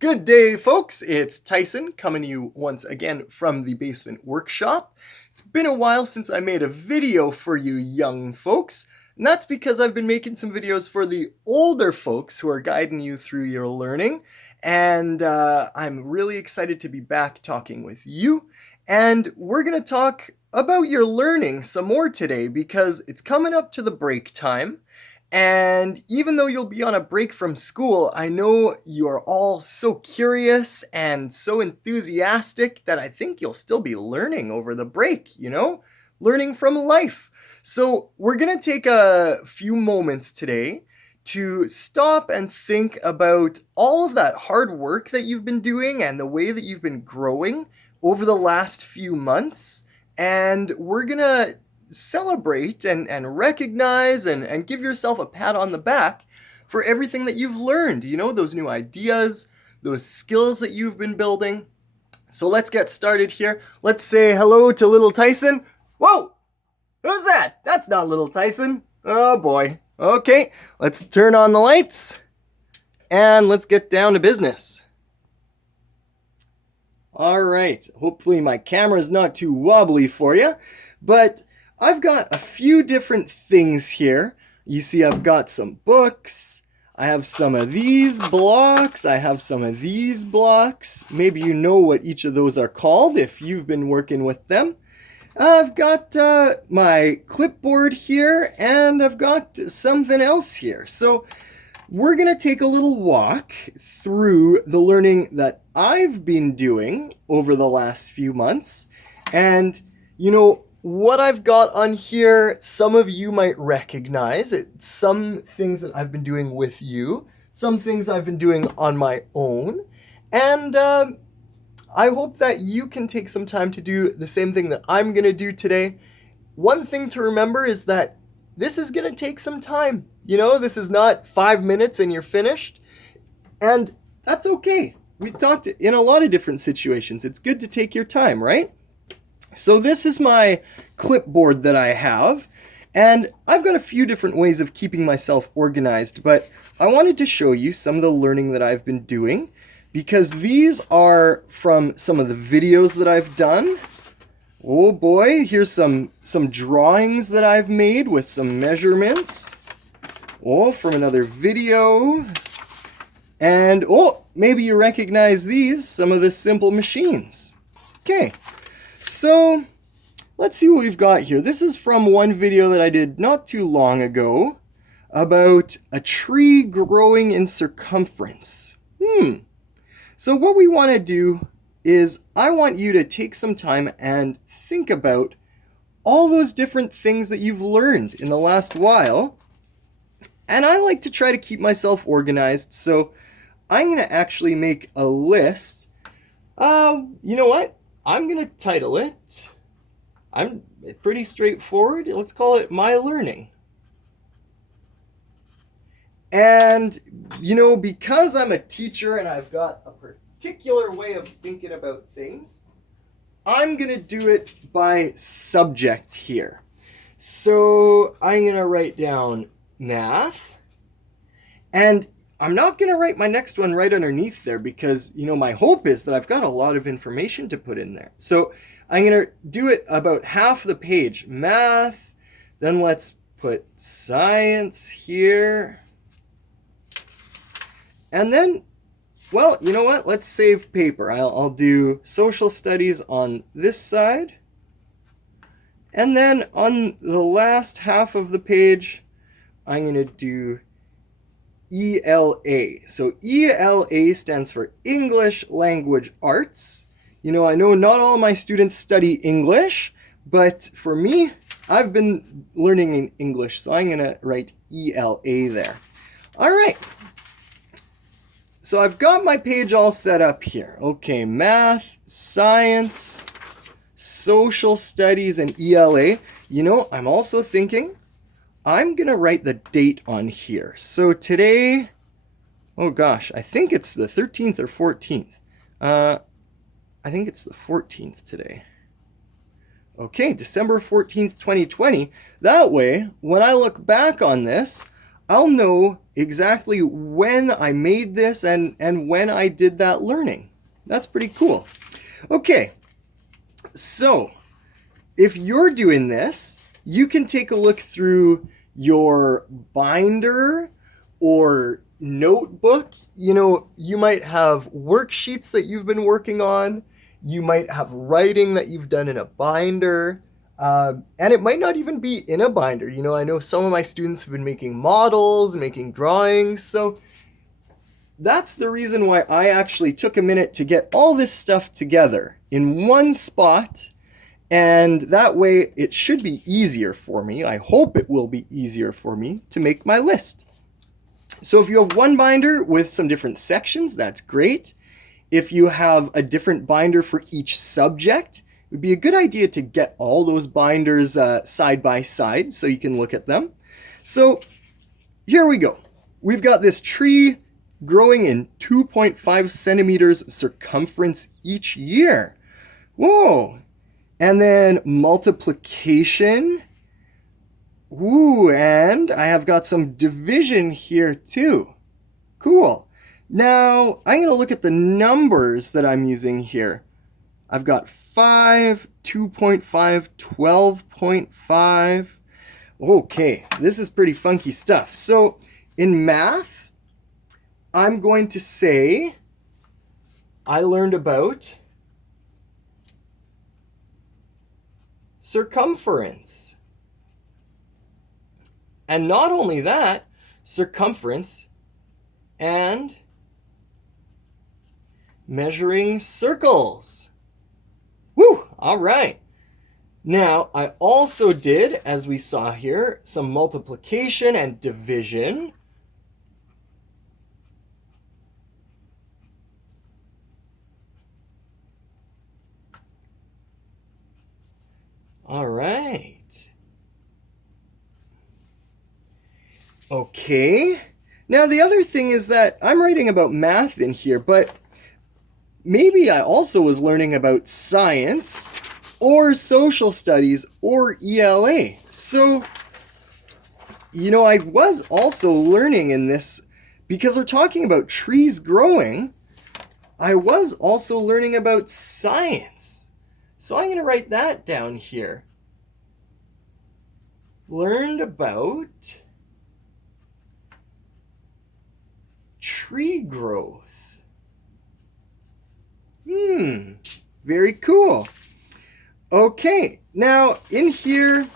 Good day, folks. It's Tyson coming to you once again from the basement workshop. It's been a while since I made a video for you young folks, and that's because I've been making some videos for the older folks who are guiding you through your learning. And I'm really excited to be back talking with you. And we're going to talk about your learning some more today because it's coming up to the break time. And even though you'll be on a break from school, I know you are all so curious and so enthusiastic that I think you'll still be learning over the break, learning from life. So we're going to take a few moments today to stop and think about all of that hard work that you've been doing and the way that you've been growing over the last few months. And we're going to celebrate and recognize and give yourself a pat on the back for everything that you've learned, those new ideas, those skills that you've been building. So let's get started here. Let's say hello to little Tyson. Whoa! Who's that? That's not little Tyson. Oh boy. Okay, let's turn on the lights and let's get down to business. All right, hopefully my camera's not too wobbly for you, but I've got a few different things here. You see I've got some books, I have some of these blocks, I have some of these blocks. Maybe you know what each of those are called if you've been working with them. I've got my clipboard here and I've got something else here. So we're going to take a little walk through the learning that I've been doing over the last few months. And what I've got on here, some of you might recognize it. Some things that I've been doing with you, some things I've been doing on my own. And I hope that you can take some time to do the same thing that I'm going to do today. One thing to remember is that this is going to take some time. This is not 5 minutes and you're finished. And that's okay. We talked in a lot of different situations. It's good to take your time, right? So this is my clipboard that I have, and I've got a few different ways of keeping myself organized, but I wanted to show you some of the learning that I've been doing because these are from some of the videos that I've done. Oh boy, here's some drawings that I've made with some measurements. Oh, from another video. And maybe you recognize these, some of the simple machines. Okay. So let's see what we've got here. This is from one video that I did not too long ago about a tree growing in circumference. So what we want to do is I want you to take some time and think about all those different things that you've learned in the last while. And I like to try to keep myself organized, so I'm going to actually make a list. You know what? I'm going to title it, I'm pretty straightforward, let's call it My Learning. And, because I'm a teacher and I've got a particular way of thinking about things, I'm going to do it by subject here. So I'm going to write down math, and I'm not going to write my next one right underneath there because, my hope is that I've got a lot of information to put in there. So I'm going to do it about half the page. Math, then let's put science here. And then, well, you know what? Let's save paper. I'll do social studies on this side. And then on the last half of the page, I'm going to do ELA. So ELA stands for English Language Arts. I know not all my students study English, but for me, I've been learning in English, so I'm going to write ELA there. All right. So I've got my page all set up here. Okay, math, science, social studies, and ELA. I'm also thinking I'm going to write the date on here. So today, oh gosh, I think it's the 13th or 14th. I think it's the 14th today. Okay, December 14th, 2020. That way, when I look back on this, I'll know exactly when I made this and when I did that learning. That's pretty cool. Okay, so if you're doing this, you can take a look through your binder or notebook. You know, you might have worksheets that you've been working on. You might have writing that you've done in a binder. And it might not even be in a binder. You know, I know some of my students have been making models, making drawings. So that's the reason why I actually took a minute to get all this stuff together in one spot. And that way it should be easier for me. I hope it will be easier for me to make my list. So if you have one binder with some different sections, that's great. If you have a different binder for each subject, it would be a good idea to get all those binders side by side so you can look at them. So here we go. We've got this tree growing in 2.5 centimeters circumference each year. Whoa! And then multiplication. Ooh, and I have got some division here too. Cool. Now, I'm going to look at the numbers that I'm using here. I've got 5, 2.5, 12.5. Okay, this is pretty funky stuff. So, in math, I'm going to say I learned about circumference. And not only that, circumference and measuring circles. Woo! All right. Now, I also did, as we saw here, some multiplication and division. All right. Okay. Now, the other thing is that I'm writing about math in here, but maybe I also was learning about science or social studies or ELA. So, you know, I was also learning in this because we're talking about trees growing. I was also learning about science. So I'm going to write that down here. Learned about tree growth. Very cool. Okay, now in here,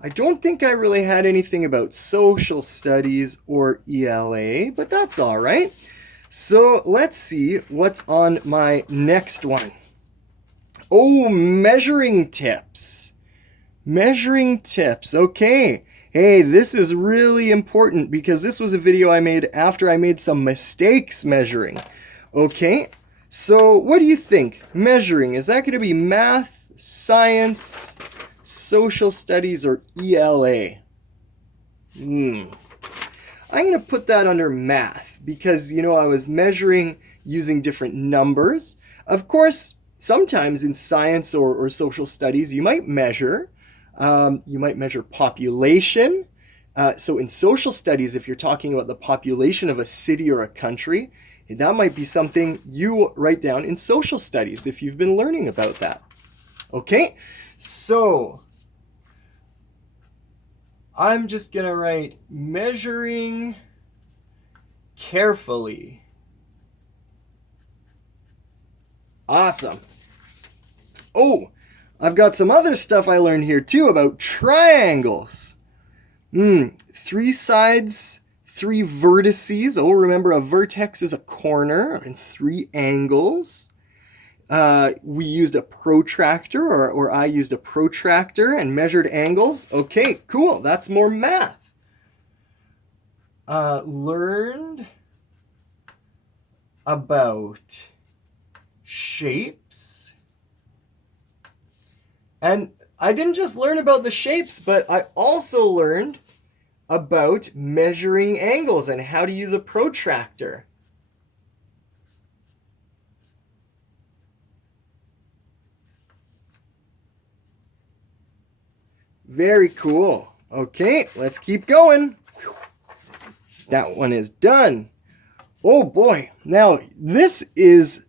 I don't think I really had anything about social studies or ELA, but that's all right. So let's see what's on my next one. Oh, measuring tips. Measuring tips. Okay. Hey, this is really important because this was a video I made after I made some mistakes measuring. Okay. So what do you think? Measuring, is that going to be math, science, social studies, or ELA? I'm going to put that under math because, you know, I was measuring using different numbers. Of course, sometimes in science or social studies, you might measure population. So in social studies, if you're talking about the population of a city or a country, that might be something you write down in social studies if you've been learning about that. Okay, so I'm just going to write measuring carefully. Awesome. Oh, I've got some other stuff I learned here too about triangles. 3 sides, 3 vertices. Oh, remember a vertex is a corner, and 3 angles. We used a protractor, or I used a protractor and measured angles. Okay, cool. That's more math. Learned about shapes. And I didn't just learn about the shapes, but I also learned about measuring angles and how to use a protractor. Very cool. Okay, let's keep going. That one is done. Oh boy. Now, this is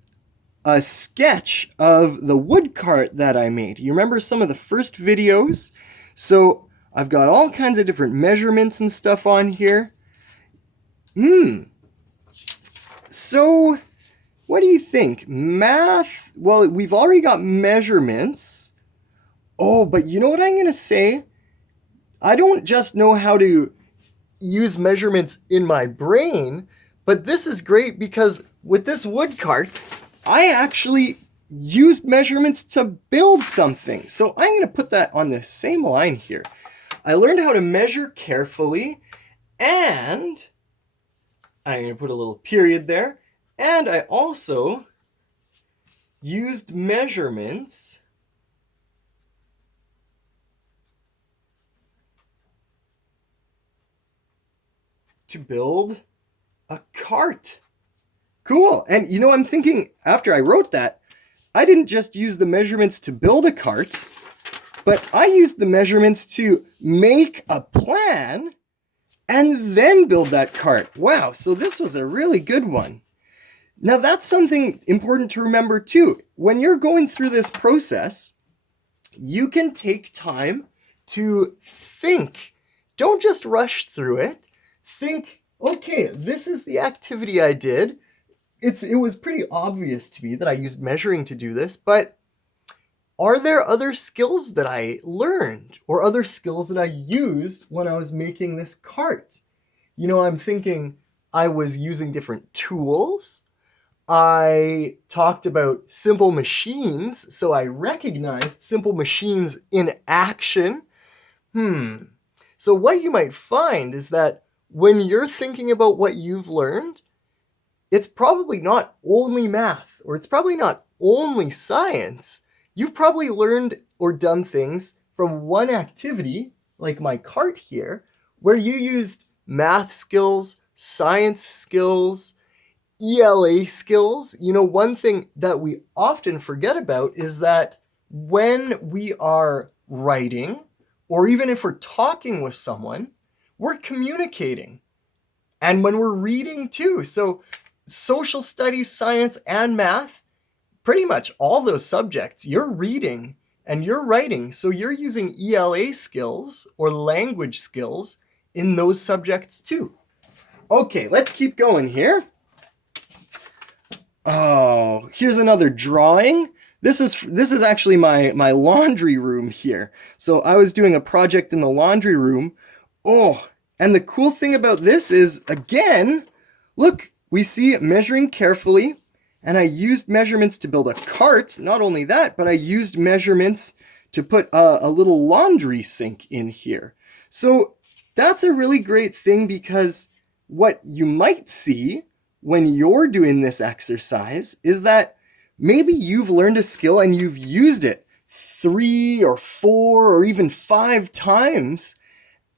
a sketch of the wood cart that I made. You remember some of the first videos? So I've got all kinds of different measurements and stuff on here. So what do you think? Math? Well, we've already got measurements. Oh, but you know what I'm going to say? I don't just know how to use measurements in my brain, but this is great because with this wood cart, I actually used measurements to build something. So I'm going to put that on the same line here. I learned how to measure carefully, and I'm going to put a little period there. And I also used measurements to build a cart. Cool. And you know, I'm thinking after I wrote that, I didn't just use the measurements to build a cart, but I used the measurements to make a plan and then build that cart. Wow, so this was a really good one. Now that's something important to remember too. When you're going through this process, you can take time to think. Don't just rush through it. Think, okay, this is the activity I did. It was pretty obvious to me that I used measuring to do this, but are there other skills that I learned or other skills that I used when I was making this cart? You know, I'm thinking I was using different tools. I talked about simple machines, so I recognized simple machines in action. So what you might find is that when you're thinking about what you've learned, it's probably not only math, or it's probably not only science. You've probably learned or done things from one activity, like my cart here, where you used math skills, science skills, ELA skills. You know, one thing that we often forget about is that when we are writing, or even if we're talking with someone, we're communicating. And when we're reading too. So social studies, science, and math, pretty much all those subjects, you're reading and you're writing. So you're using ELA skills or language skills in those subjects too. Okay, let's keep going here. Oh, here's another drawing. This is actually my laundry room here. So I was doing a project in the laundry room. Oh, and the cool thing about this is, again, look, we see measuring carefully, and I used measurements to build a cart. Not only that, but I used measurements to put a little laundry sink in here. So that's a really great thing, because what you might see when you're doing this exercise is that maybe you've learned a skill and you've used it 3 or 4 or even 5 times.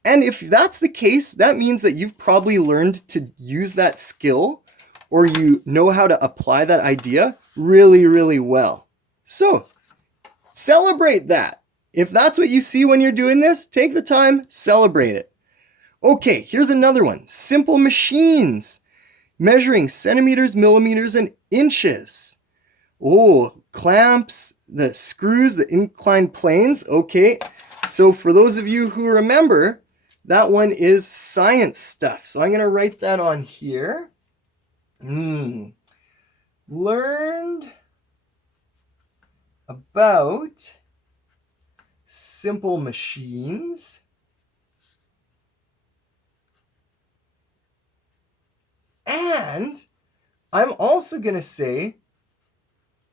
And if that's the case, that means that you've probably learned to use that skill, or you know how to apply that idea really, really well. So celebrate that. If that's what you see when you're doing this, take the time, celebrate it. Okay, here's another one. Simple machines. Measuring centimeters, millimeters, and inches. Oh, clamps, the screws, the inclined planes. Okay, so for those of you who remember, that one is science stuff. So I'm going to write that on here. Learned about simple machines and I'm also going to say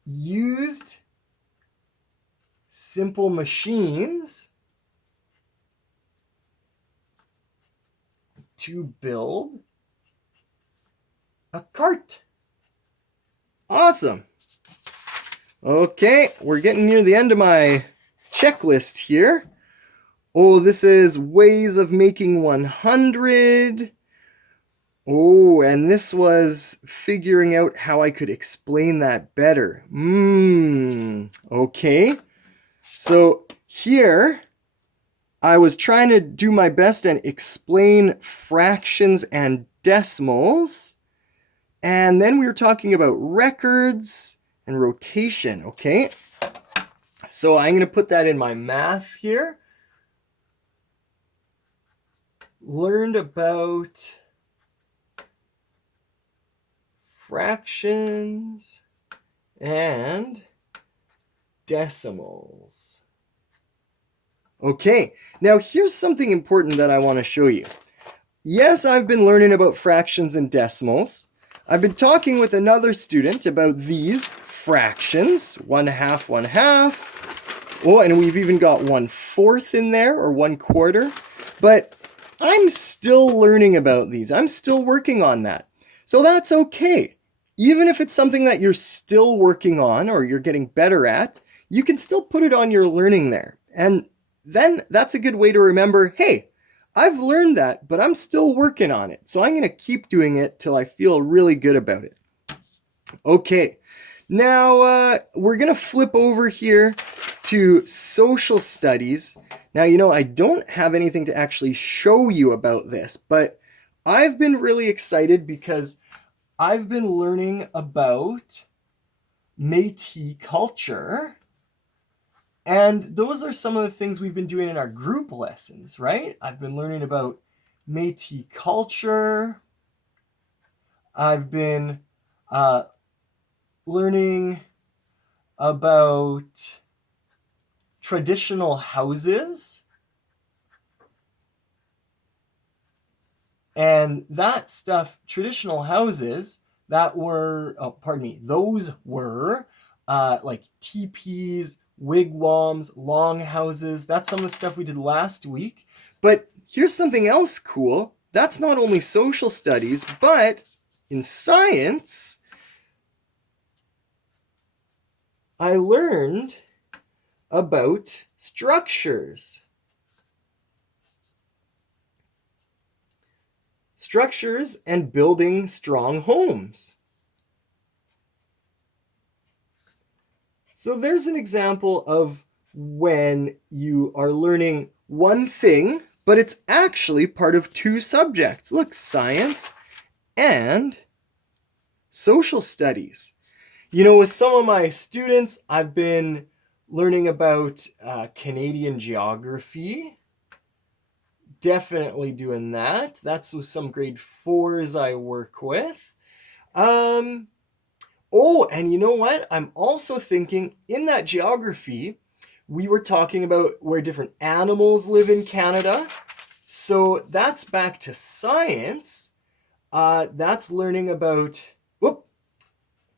used simple machines to build a cart. Awesome. Okay, we're getting near the end of my checklist here. Oh, this is ways of making 100. Oh, and this was figuring out how I could explain that better. Okay. So here, I was trying to do my best and explain fractions and decimals. And then we were talking about records and rotation, okay? So I'm going to put that in my math here. Learned about fractions and decimals. Okay, now here's something important that I want to show you. Yes, I've been learning about fractions and decimals. I've been talking with another student about these fractions, 1/2, 1/2. Oh, and we've even got 1/4 in there, or 1/4. But I'm still learning about these. I'm still working on that. So that's okay. Even if it's something that you're still working on or you're getting better at, you can still put it on your learning there. And then that's a good way to remember, hey, I've learned that, but I'm still working on it. So I'm going to keep doing it till I feel really good about it. Okay, now we're going to flip over here to social studies. Now, I don't have anything to actually show you about this, but I've been really excited because I've been learning about Métis culture. And those are some of the things we've been doing in our group lessons, right? I've been learning about Métis culture. I've been learning about traditional houses. And that stuff, traditional houses, those were like teepees, wigwams, longhouses. That's some of the stuff we did last week. But here's something else cool. That's not only social studies, but in science, I learned about structures. Structures and building strong homes. So there's an example of when you are learning one thing, but it's actually part of two subjects. Look, science and social studies. With some of my students, I've been learning about Canadian geography. Definitely doing that. That's with some grade 4s I work with. Oh, and you know what? I'm also thinking in that geography, we were talking about where different animals live in Canada. So that's back to science. That's learning about,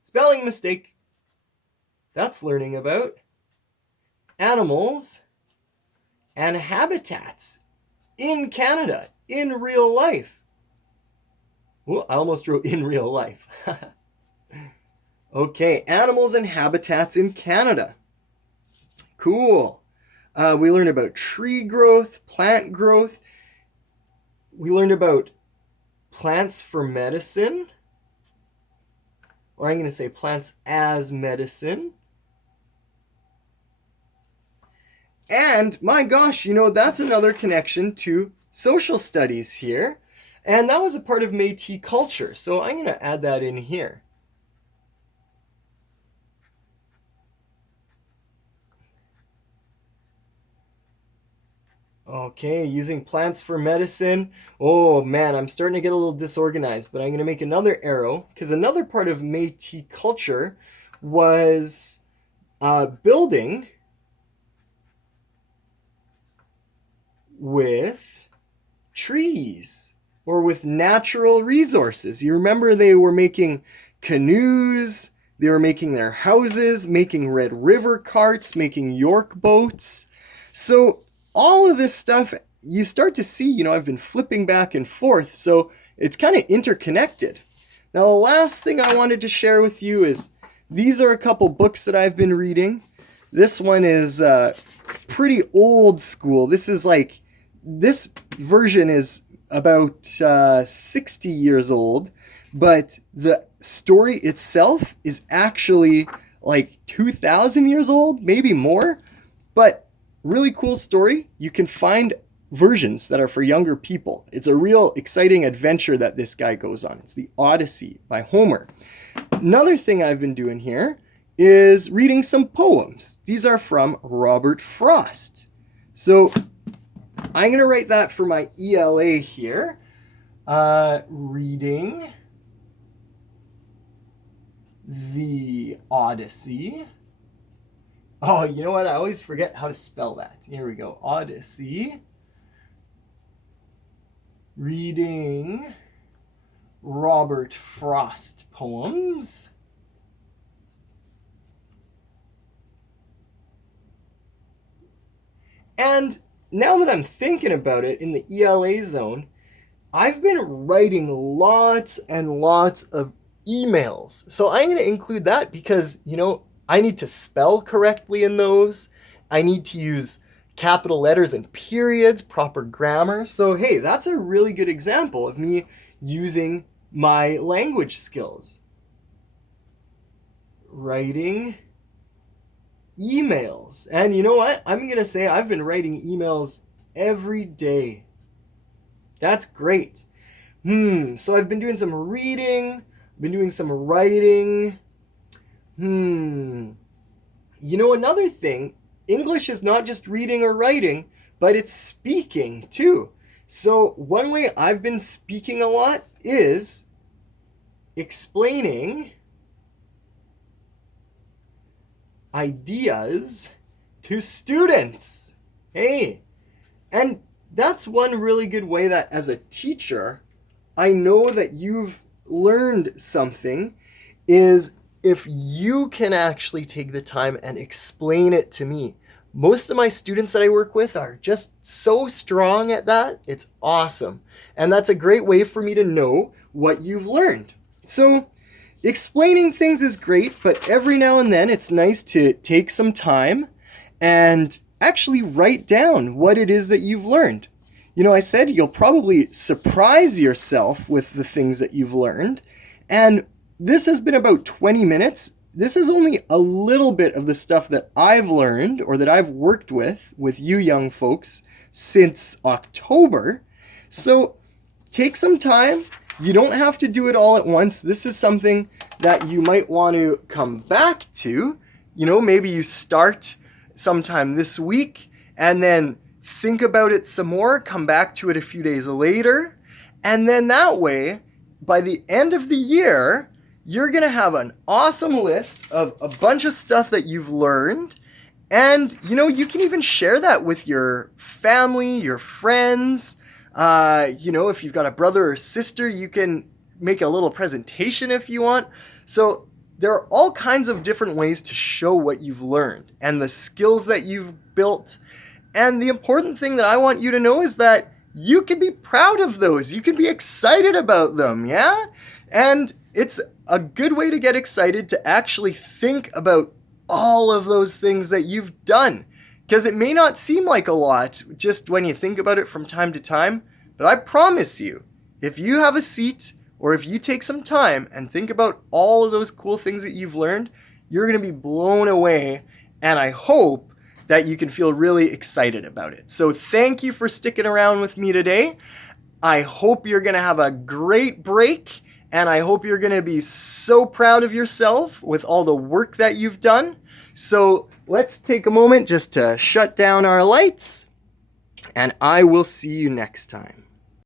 spelling mistake. That's learning about animals and habitats in Canada, in real life. Well, I almost wrote in real life. Okay, animals and habitats in Canada. Cool. We learned about tree growth, plant growth. We learned about plants for medicine. Or I'm going to say plants as medicine. And my gosh, that's another connection to social studies here. And that was a part of Métis culture. So I'm going to add that in here. Okay, using plants for medicine. Oh man, I'm starting to get a little disorganized, but I'm going to make another arrow because another part of Métis culture was building with trees or with natural resources. You remember they were making canoes, they were making their houses, making Red River carts, making York boats. So all of this stuff, you start to see, I've been flipping back and forth, so it's kind of interconnected. Now, the last thing I wanted to share with you is these are a couple books that I've been reading. This one is pretty old school. This version is about 60 years old, but the story itself is actually like 2,000 years old, maybe more. But really cool story. You can find versions that are for younger people. It's a real exciting adventure that this guy goes on. It's the Odyssey by Homer. Another thing I've been doing here is reading some poems. These are from Robert Frost. So I'm going to write that for my ELA here. Reading the Odyssey. Oh, you know what? I always forget how to spell that. Here we go. Odyssey. Reading Robert Frost poems. And now that I'm thinking about it in the ELA zone, I've been writing lots and lots of emails. So I'm going to include that because, I need to spell correctly in those. I need to use capital letters and periods, proper grammar. So, hey, that's a really good example of me using my language skills. Writing emails. And you know what? I'm going to say I've been writing emails every day. That's great. So I've been doing some reading, been doing some writing. Another thing, English is not just reading or writing, but it's speaking too. So one way I've been speaking a lot is explaining ideas to students. Hey, and that's one really good way that as a teacher, I know that you've learned something is if you can actually take the time and explain it to me. Most of my students that I work with are just so strong at that. It's awesome. And that's a great way for me to know what you've learned. So explaining things is great, but every now and then it's nice to take some time and actually write down what it is that you've learned. I said you'll probably surprise yourself with the things that you've learned. And this has been about 20 minutes. This is only a little bit of the stuff that I've learned or that I've worked with you young folks since October. So take some time. You don't have to do it all at once. This is something that you might want to come back to. Maybe you start sometime this week and then think about it some more, come back to it a few days later. And then that way, by the end of the year, you're going to have an awesome list of a bunch of stuff that you've learned. And, you can even share that with your family, your friends. If you've got a brother or sister, you can make a little presentation if you want. So there are all kinds of different ways to show what you've learned and the skills that you've built. And the important thing that I want you to know is that you can be proud of those. You can be excited about them, yeah? And it's a good way to get excited to actually think about all of those things that you've done. Because it may not seem like a lot just when you think about it from time to time, but I promise you, if you have a seat or if you take some time and think about all of those cool things that you've learned, you're going to be blown away. And I hope that you can feel really excited about it. So thank you for sticking around with me today. I hope you're going to have a great break. And I hope you're going to be so proud of yourself with all the work that you've done. So let's take a moment just to shut down our lights. And I will see you next time.